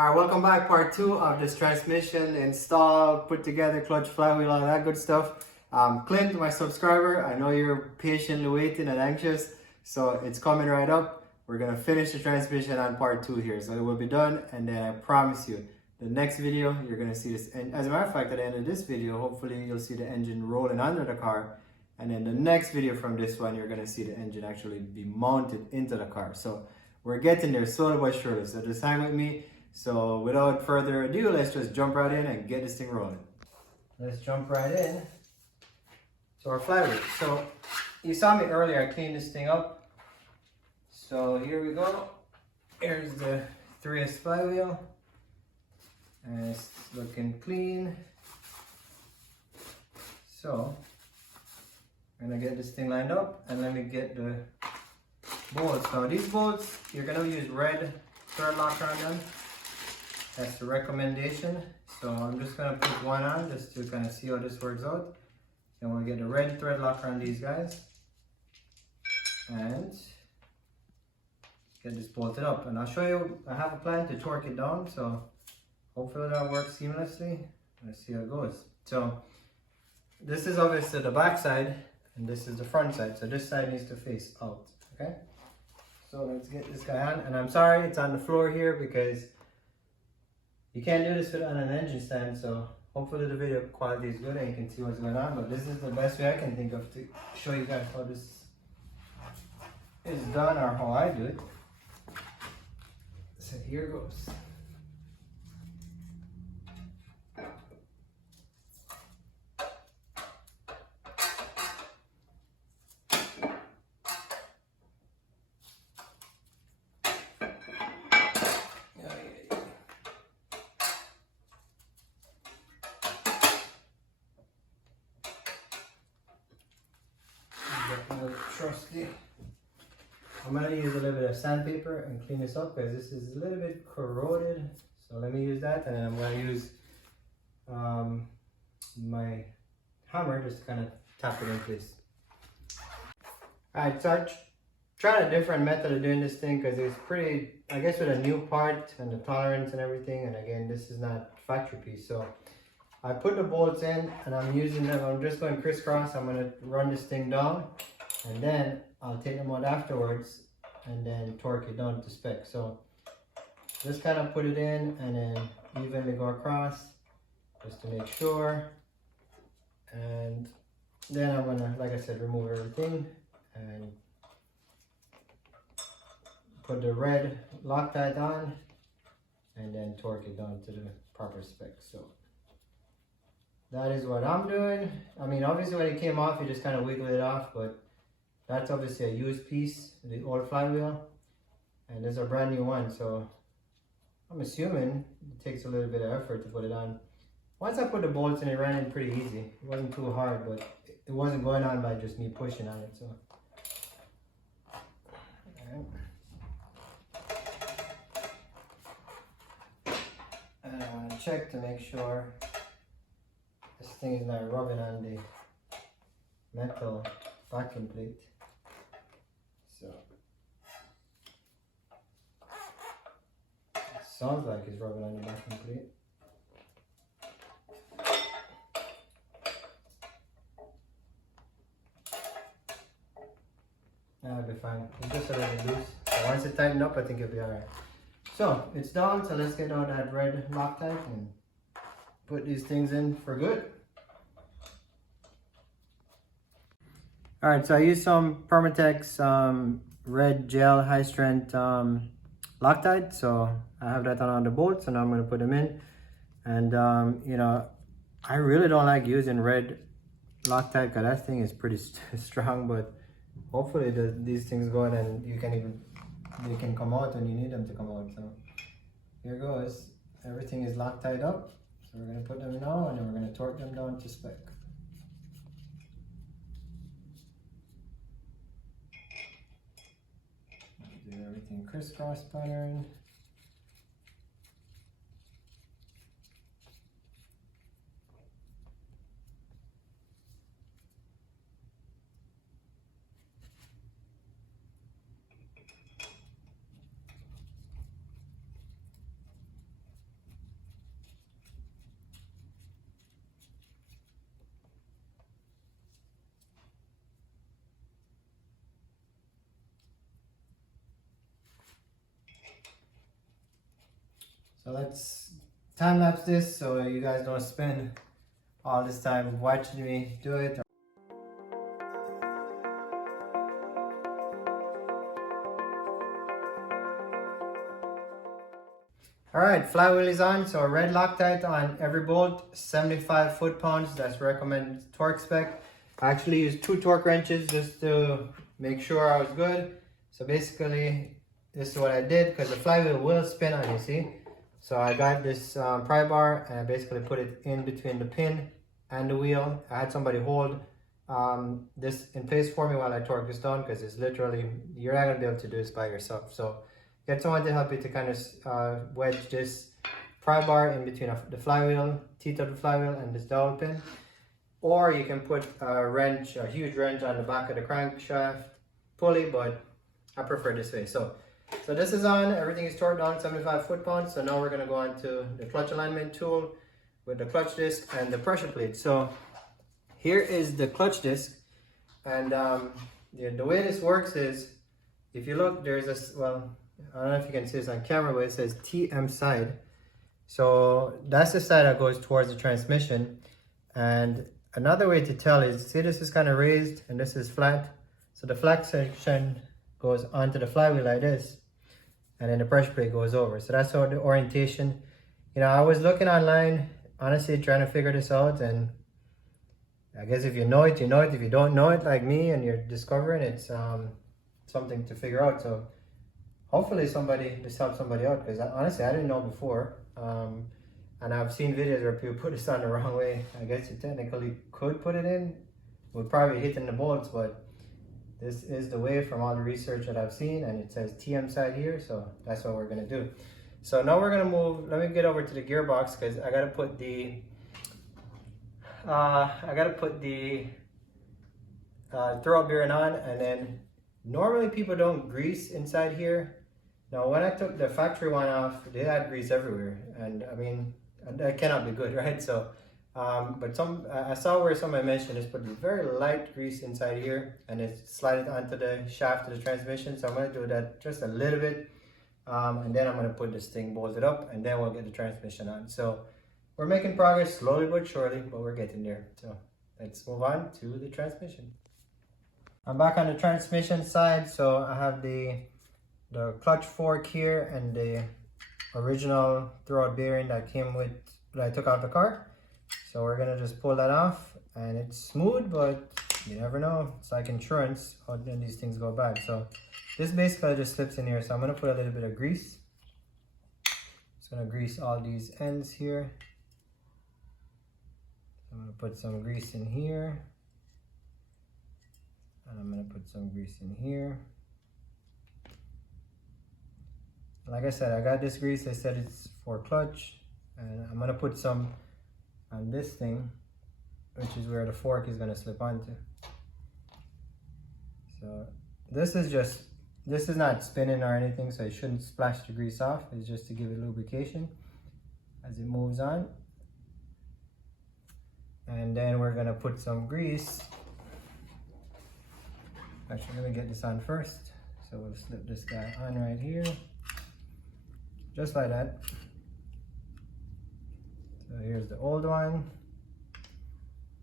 Alright, welcome back. Part 2 of this transmission, install, put together, clutch, flywheel, all that good stuff. Clint, my subscriber, I know you're patiently waiting and anxious, so it's coming right up. We're going to finish the transmission on part 2 here, so it will be done, and then I promise you, the next video, you're going to see this. And as a matter of fact, at the end of this video, hopefully you'll see the engine rolling under the car, and then the next video from this one, you're going to see the engine actually be mounted into the car. So we're getting there slowly but surely, so just hang with me. So without further ado, let's just jump right in and get this thing rolling. Let's jump right in to our flywheel. So you saw me earlier, I cleaned this thing up. So here we go. Here's the 3S flywheel. And it's looking clean. So I'm gonna get this thing lined up and let me get the bolts. Now these bolts, you're gonna use red thread locker on them. That's the recommendation. So I'm just gonna put one on just to kind of see how this works out. Then we'll get the red thread locker on these guys and get this bolted up. And I'll show you, I have a plan to torque it down, so hopefully that works seamlessly. Let's see how it goes. So this is obviously the back side and this is the front side. So this side needs to face out, okay? So let's get this guy on. And I'm sorry it's on the floor here because you can't do this on an engine stand, so hopefully the video quality is good and you can see what's going on, but this is the best way I can think of to show you guys how this is done or how I do it. So here goes. Trusty. I'm going to use a little bit of sandpaper and clean this up because this is a little bit corroded. So let me use that, and then I'm going to use my hammer just to kind of tap it in place. Alright, so I tried a different method of doing this thing because it's pretty, I guess, with a new part and the tolerance and everything, and again, this is not factory piece. So I put the bolts in and I'm using them, I'm just going crisscross. I'm going to run this thing down and then I'll take them out afterwards and then torque it down to spec. So just kind of put it in and then evenly go across just to make sure. And then I'm gonna, like I said, remove everything and put the red Loctite on and then torque it down to the proper spec. So that is what I'm doing. I mean, obviously when it came off, you just kind of wiggle it off, but that's obviously a used piece, the old flywheel, and there's a brand new one, so I'm assuming it takes a little bit of effort to put it on. Once I put the bolts in, it ran in pretty easy. It wasn't too hard, but it wasn't going on by just me pushing on it, so. And I want to check to make sure this thing is not rubbing on the metal vacuum plate. So it sounds like it's rubbing on the vacuum plate. That'll be fine. It's just a little loose. So once it tightened up, I think it'll be alright. So it's done. So let's get out that red Loctite and put these things in for good. Alright, so I used some Permatex red gel high strength Loctite. So I have that on the bolts and I'm going to put them in. And you know, I really don't like using red Loctite because that thing is pretty strong, but hopefully these things go in and they can come out when you need them to come out. So here goes. Everything is Loctite up. So we're going to put them now and then we're going to torque them down to spec. Do everything crisscross pattern. So let's time lapse this so you guys don't spend all this time watching me do it. Alright, flywheel is on, so red Loctite on every bolt, 75 foot-pounds, that's recommended torque spec. I actually used 2 torque wrenches just to make sure I was good. So basically, this is what I did, because the flywheel will spin on you, see? So I got this pry bar, and I basically put it in between the pin and the wheel. I had somebody hold this in place for me while I torque this down, because it's literally, you're not going to be able to do this by yourself. So get someone to help you to kind of wedge this pry bar in between the flywheel, teeth of the flywheel, and this dowel pin. Or you can put a wrench, a huge wrench on the back of the crankshaft pulley, but I prefer this way. So this is on, everything is torqued down, 75 foot-pounds. So now we're gonna go on to the clutch alignment tool with the clutch disc and the pressure plate. So here is the clutch disc, and the way this works is, if you look, there's a, well, I don't know if you can see this on camera, but it says TM side. So that's the side that goes towards the transmission. And another way to tell is, see, this is kind of raised and this is flat. So the flat section goes onto the flywheel like this, and then the pressure plate goes over. So that's how the orientation. You know, I was looking online, honestly, trying to figure this out, and I guess if you know it, you know it. If you don't know it, like me, and you're discovering, it's something to figure out. So hopefully this helps somebody out, because honestly, I didn't know before. And I've seen videos where people put this on the wrong way. I guess you technically could put it in. We're probably hitting the bolts, but this is the way from all the research that I've seen, and it says TM side here, so that's what we're gonna do. So now we're gonna move, let me get over to the gearbox, because I gotta put the throwout bearing on, and then normally people don't grease inside here. Now when I took the factory one off, they had grease everywhere, and I mean, that cannot be good, right? So but I saw where somebody mentioned is put very light grease inside here, and it's slide it onto the shaft of the transmission. So I'm going to do that just a little bit, and then I'm going to put this thing bolted up, and then we'll get the transmission on. So we're making progress slowly but surely, but we're getting there. So let's move on to the transmission. I'm back on the transmission side. So I have the clutch fork here and the original throwout bearing that came with, that I took out the car. So we're gonna just pull that off, and it's smooth, but you never know. It's like insurance, how then these things go bad. So this basically just slips in here. So I'm gonna put a little bit of grease. Just gonna grease all these ends here. I'm gonna put some grease in here, and I'm gonna put some grease in here. Like I said, I got this grease. I said it's for clutch, and I'm gonna put some on this thing, which is where the fork is gonna slip onto. So this is not spinning or anything, so it shouldn't splash the grease off. It's just to give it lubrication as it moves on. And then we're gonna put some grease. Actually, let me get this on first. So we'll slip this guy on right here, just like that. So here's the old one,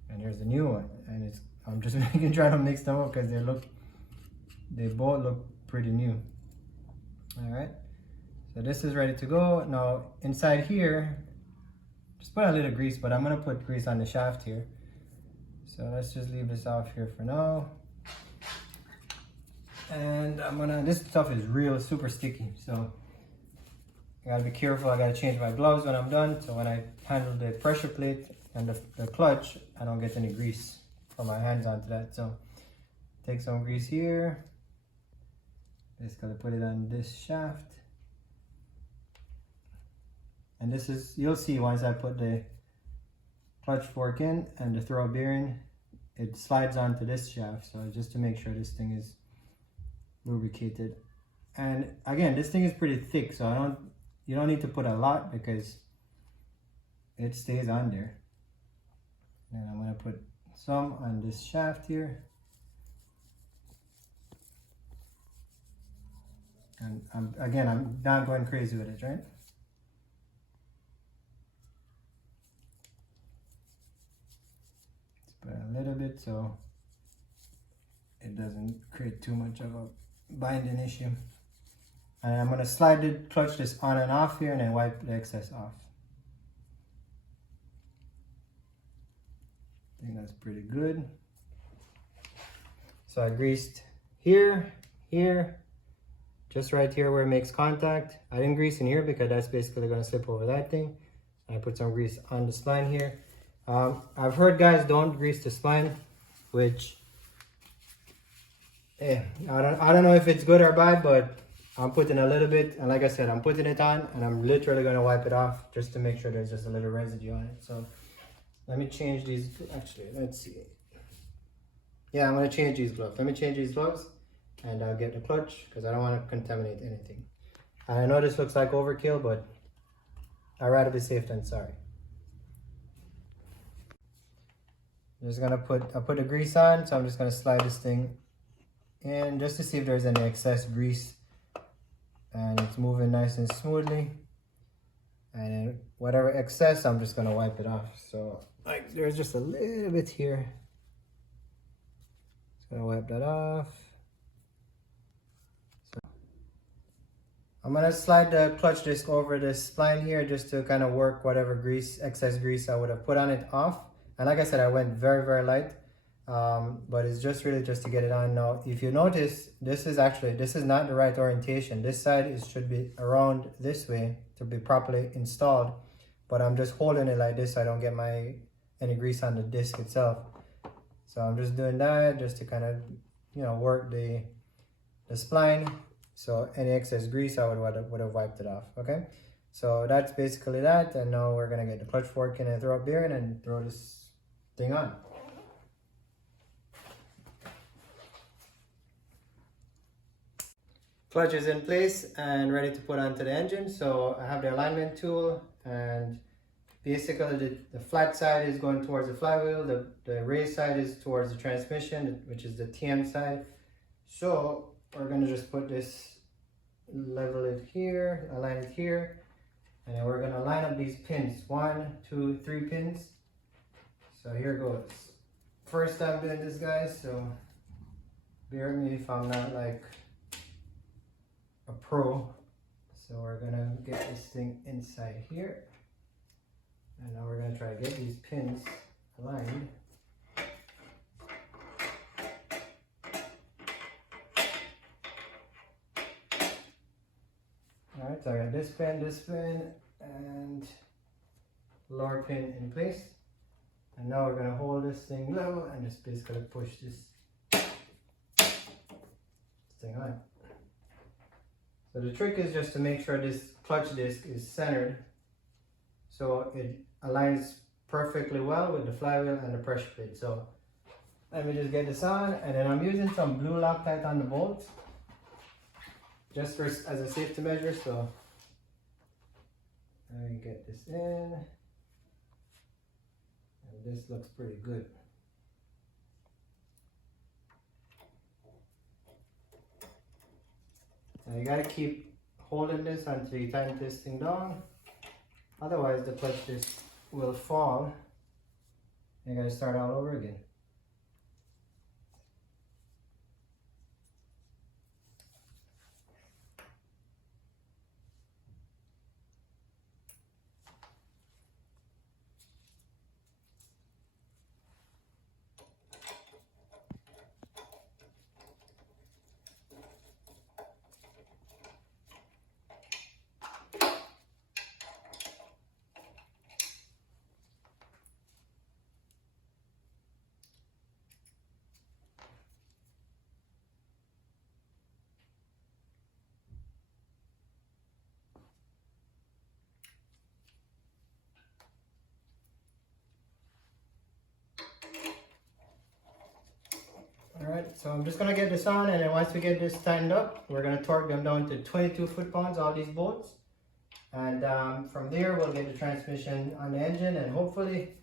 and here's the new one, and I'm just trying to mix them up because they both look pretty new. All right, so this is ready to go. Now inside here, just put a little grease, but I'm gonna put grease on the shaft here. So let's just leave this off here for now. And this stuff is real super sticky, so I gotta be careful. I gotta change my gloves when I'm done, so when I handle the pressure plate and the clutch, I don't get any grease from my hands onto that. So take some grease here. Just gotta put it on this shaft. And this is, you'll see once I put the clutch fork in and the throwout bearing, it slides onto this shaft. So just to make sure this thing is lubricated. And again, this thing is pretty thick, so you don't need to put a lot because it stays on there. And I'm gonna put some on this shaft here. And I'm not going crazy with it, right? Put a little bit so it doesn't create too much of a binding issue. And I'm going to slide the clutch disc on and off here and then wipe the excess off. I think that's pretty good. So I greased here, here, just right here where it makes contact. I didn't grease in here because that's basically going to slip over that thing. I put some grease on the spline here. I've heard guys don't grease the spline, which I don't know if it's good or bad, but I'm putting a little bit, and like I said, I'm putting it on and I'm literally going to wipe it off just to make sure there's just a little residue on it. So let me change these. Actually, let's see. Yeah, I'm going to change these gloves. Let me change these gloves and I'll get the clutch because I don't want to contaminate anything. And I know this looks like overkill, but I'd rather be safe than sorry. I'm just gonna put the grease on, so I'm just gonna slide this thing in just to see if there's any excess grease, and it's moving nice and smoothly. And then whatever excess, I'm just gonna wipe it off. So like there's just a little bit here. Just gonna wipe that off. I'm gonna slide the clutch disc over this spline here just to kind of work whatever grease, excess grease I would have put on it off. And like I said, I went very, very light, but it's just really just to get it on. Now, if you notice, this is not the right orientation. This side should be around this way to be properly installed, but I'm just holding it like this so I don't get any grease on the disc itself. So I'm just doing that just to kind of, work the spline. So any excess grease, I would have wiped it off, okay? So that's basically that, and now we're gonna get the clutch fork in and throw up bearing and throw this thing on. Clutch is in place and ready to put onto the engine. So I have the alignment tool, and basically the flat side is going towards the flywheel, the raised side is towards the transmission, which is the TM side. So we're gonna just put this, level it here, align it here, and then we're gonna line up these pins, 1, 2, 3 pins. So here goes. First time doing this, guys, so bear with me if I'm not like a pro. So we're gonna get this thing inside here, and now we're gonna try to get these pins aligned. Alright, so I got this pin, and lower pin in place. And now we're going to hold this thing level and just basically push this thing on. So the trick is just to make sure this clutch disc is centered so it aligns perfectly well with the flywheel and the pressure plate. So let me just get this on, and then I'm using some blue Loctite on the bolts just as a safety measure. So let me get this in. This looks pretty good. Now you gotta keep holding this until you tighten this thing down. Otherwise the clutch disc will fall. You gotta start all over again. Alright, so I'm just going to get this on, and then once we get this tightened up, we're going to torque them down to 22 foot-pounds, all these bolts. And from there, we'll get the transmission on the engine, and hopefully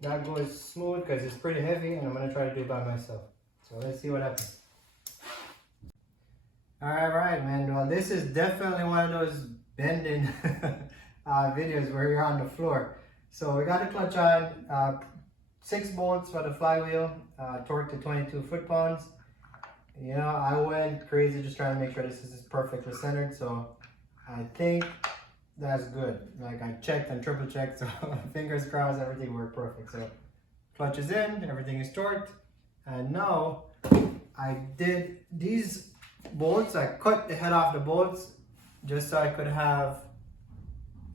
that goes smooth because it's pretty heavy, and I'm going to try to do it by myself. So let's see what happens. Alright, man. Well, this is definitely one of those bending videos where you're on the floor. So we got the clutch on. 6 bolts for the flywheel, torque to 22 foot-pounds. You know, I went crazy just trying to make sure this is perfectly centered, so I think that's good. Like, I checked and triple checked, so fingers crossed everything worked perfect. So clutch is in, everything is torqued, and now I did these bolts. I cut the head off the bolts just so I could have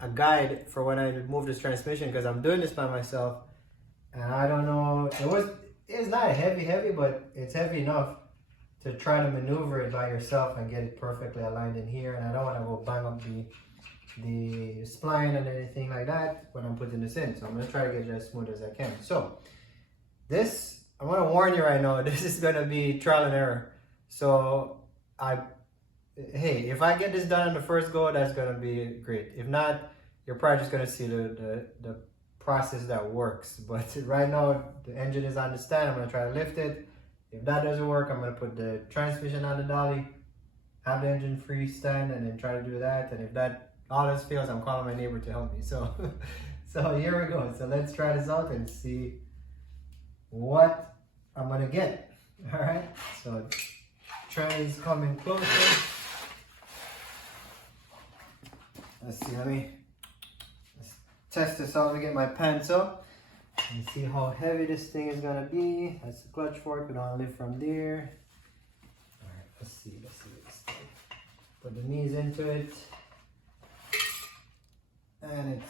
a guide for when I move this transmission, because I'm doing this by myself, and I don't know, it's not heavy, but it's heavy enough to try to maneuver it by yourself and get it perfectly aligned in here. And I don't want to go bang up the spline and anything like that when I'm putting this in. So I'm going to try to get it as smooth as I can. So this, I want to warn you right now, this is going to be trial and error. So hey, if I get this done on the first go, that's going to be great. If not, you're probably just going to see the process that works. But right now, the engine is on the stand. I'm going to try to lift it. If that doesn't work, I'm going to put the transmission on the dolly, have the engine free stand, and then try to do that. And if that all else fails, I'm calling my neighbor to help me. So, so here we go. So let's try this out and see what I'm going to get. All right. So train is coming closer. Let's see. Let's test this out to get my pants up. And see how heavy this thing is gonna be. That's the clutch fork, we don't lift from there. Alright, let's see. Put the knees into it. And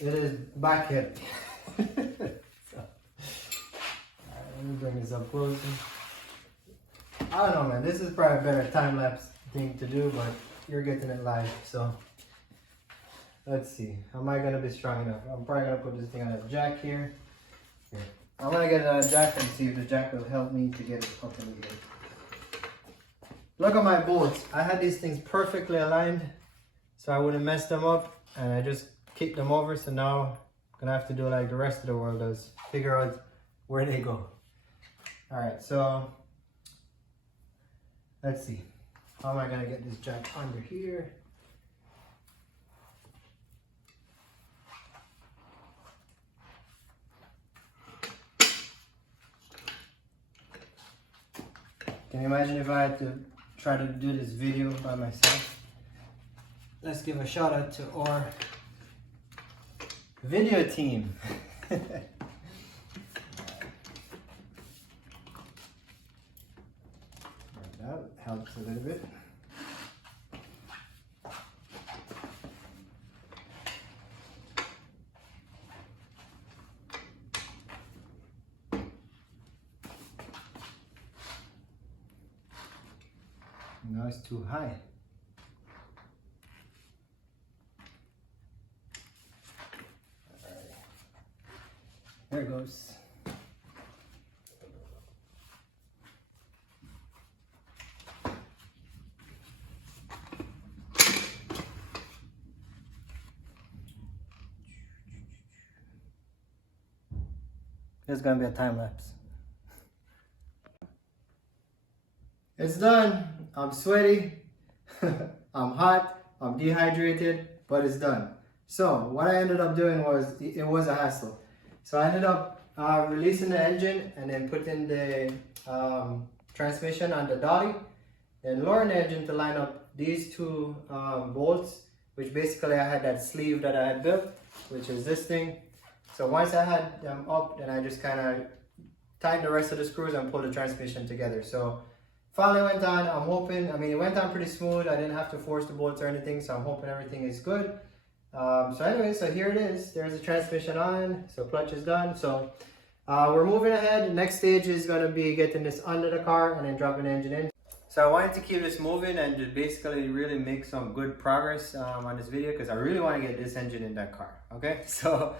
it is back heavy. So, alright, let me bring this up closer. I don't know, man, this is probably a better time-lapse thing to do, but you're getting it live, so let's see. Am I gonna be strong enough? I'm probably gonna put this thing on a jack here. I'm gonna get it on a jack and see if the jack will help me to get it up in the air. Look at my bolts. I had these things perfectly aligned so I wouldn't mess them up, and I just kicked them over. So now I'm gonna have to do like the rest of the world does, figure out where they go. All right, so let's see. How am I gonna get this jack under here? Can you imagine if I had to try to do this video by myself? Let's give a shout out to our video team. That helps a little bit. No, it's too high. All right. There it goes. There's gonna be a time lapse. It's done. I'm sweaty, I'm hot, I'm dehydrated, but it's done. So what I ended up doing was, it was a hassle. So I ended up releasing the engine and then putting the transmission on the dolly, and lowering the engine to line up these two bolts, which basically I had that sleeve that I had built, which is this thing. So once I had them up, then I just kind of tightened the rest of the screws and pulled the transmission together. So finally went on. I'm hoping, I mean, it went on pretty smooth. I didn't have to force the bolts or anything, so I'm hoping everything is good. So anyway, so here it is. There's the transmission on, so clutch is done. So we're moving ahead. The next stage is going to be getting this under the car and then dropping the engine in. So I wanted to keep this moving and just basically really make some good progress on this video, because I really want to get this engine in that car. Okay, so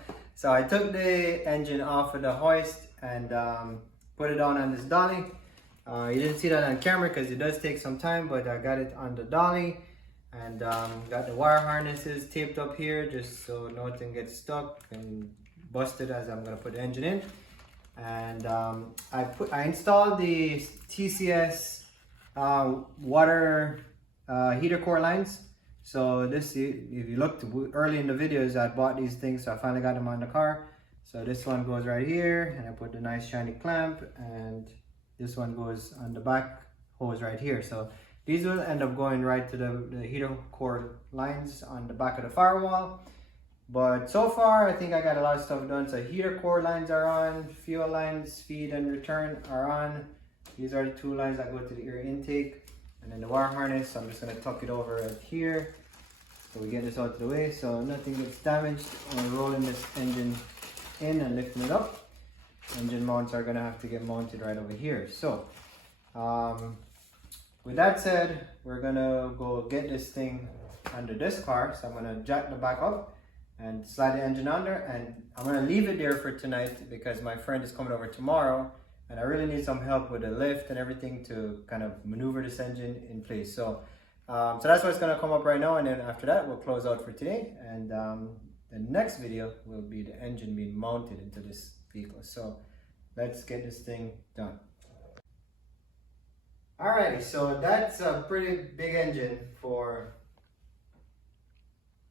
I took the engine off of the hoist and put it on this dolly. You didn't see that on camera because it does take some time, but I got it on the dolly and got the wire harnesses taped up here just so nothing gets stuck and busted as I'm gonna put the engine in. And I installed the TCS water heater core lines. So this, if you looked early in the videos, I bought these things, so I finally got them on the car. So this one goes right here, and I put the nice shiny clamp, and this one goes on the back hose right here. So these will end up going right to the heater core lines on the back of the firewall. But so far, I think I got a lot of stuff done. So heater core lines are on, fuel lines, feed and return are on. These are the two lines that go to the air intake. And then the wire harness, so I'm just gonna tuck it over right here. So we get this out of the way so nothing gets damaged. I'm rolling this engine in and lifting it up. Engine mounts are gonna have to get mounted right over here. So, with that said, we're gonna go get this thing under this car. So I'm gonna jack the back up and slide the engine under, and I'm gonna leave it there for tonight because my friend is coming over tomorrow and I really need some help with the lift and everything to kind of maneuver this engine in place. So that's what's gonna come up right now, and then after that we'll close out for today, and the next video will be the engine being mounted into this vehicle. So let's get this thing done. Alrighty, so that's a pretty big engine for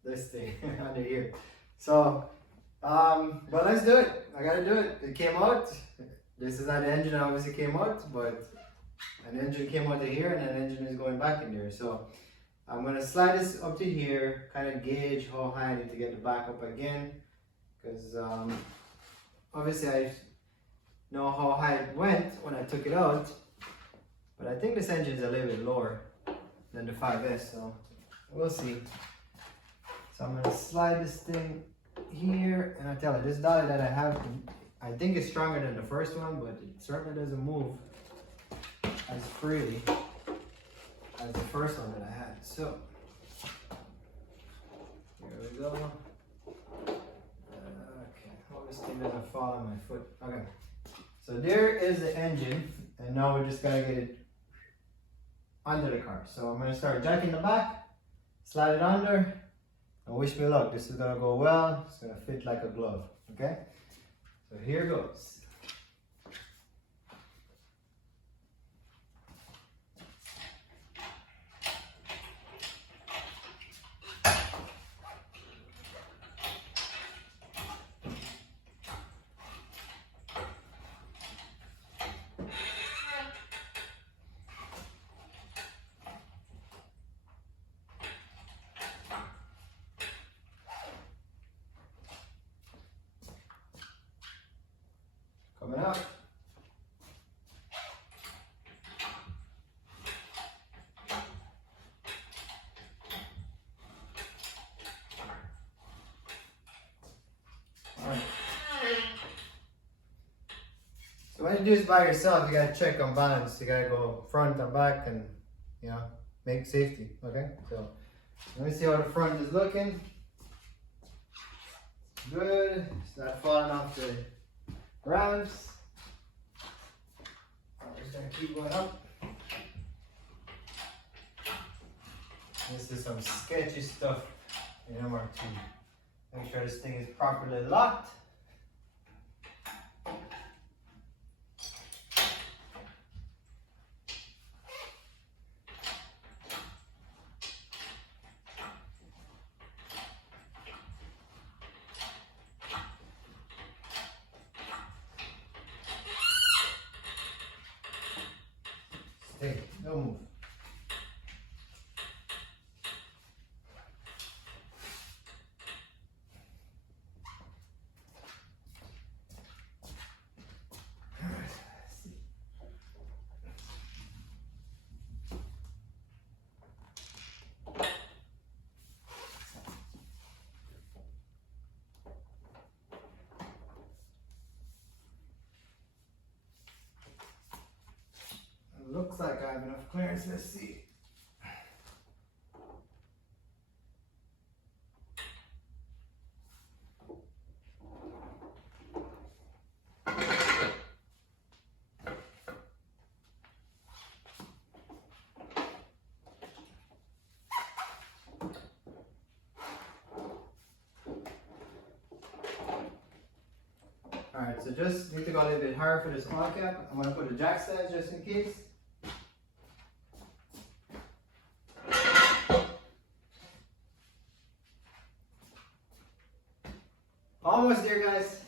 this thing under here. So, but let's do it. I gotta do it. It came out. This is not the engine obviously came out, but an engine came out of here and an engine is going back in there. So I'm gonna slide this up to here, kind of gauge how high I need to get the back up again, because obviously I know how high it went when I took it out, but I think this engine is a little bit lower than the 5S, so we'll see. So I'm gonna slide this thing here, and I tell you, this dolly that I have, I think it's stronger than the first one, but it certainly doesn't move as freely as the first one that I had. So here we go. Okay, hope this thing doesn't fall on my foot. Okay, so there is the engine, and now we just gotta get it under the car. So I'm gonna start jacking the back, slide it under, and wish me luck. This is gonna go well. It's gonna fit like a glove. Okay, so here goes. Coming up. All right. So when you do this by yourself, you gotta check on balance. You gotta go front and back, and you know, make safety. Okay. So let me see how the front is looking. Good. It's not falling off the ramps. I'm just gonna keep going up. This is some sketchy stuff in MR2. Make sure this thing is properly locked. Hey, don't move. Looks like I have enough clearance. Let's see. Alright, so just need to go a little bit higher for this oil cap. I'm going to put a jack stand just in case. Almost there, guys.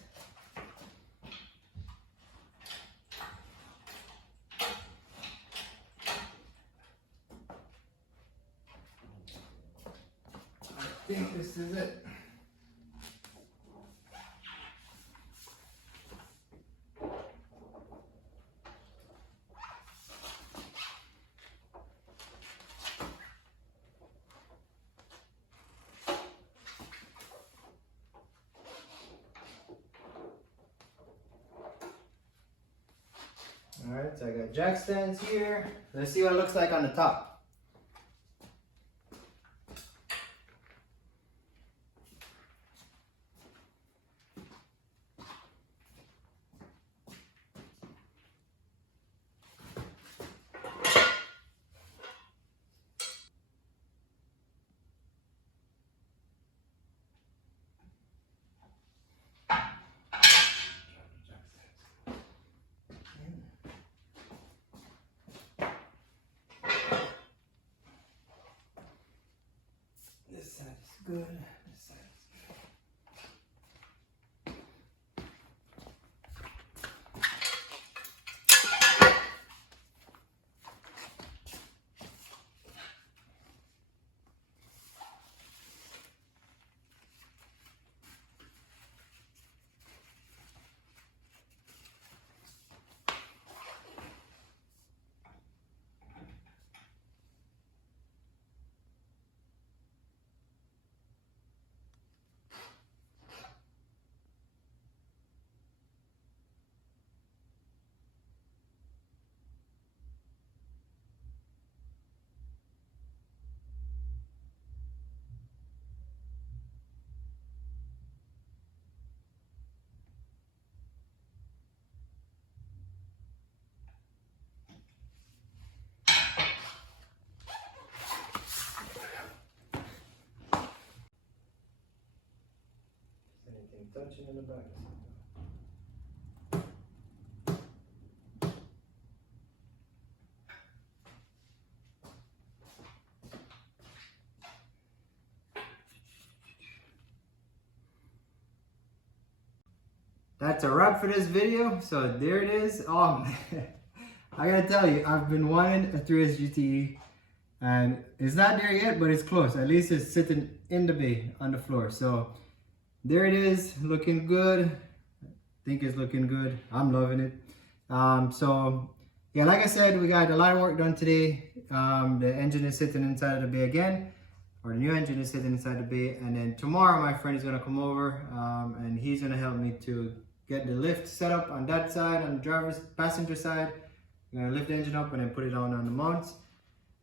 I think this is it. Alright, so I got jack stands here. Let's see what it looks like on the top. This side is good. This side is good. Anything touching in the back? That's a wrap for this video. So there it is. Oh man, I gotta tell you, I've been wanting a 3S GTE, and it's not there yet, but it's close. At least it's sitting in the bay on the floor. So there it is, looking good. I think it's looking good. I'm loving it. So yeah, like I said, we got a lot of work done today. The engine is sitting inside of the bay again, or the new engine is sitting inside the bay. And then tomorrow, my friend is gonna come over, and he's gonna help me to get the lift set up on that side, on the driver's passenger side. I'm gonna lift the engine up and then put it on the mounts.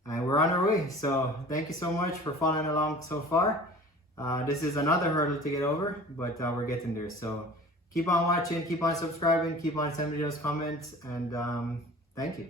And we're on our way. So thank you so much for following along so far. This is another hurdle to get over, but we're getting there. So keep on watching, keep on subscribing, keep on sending me those comments, and thank you.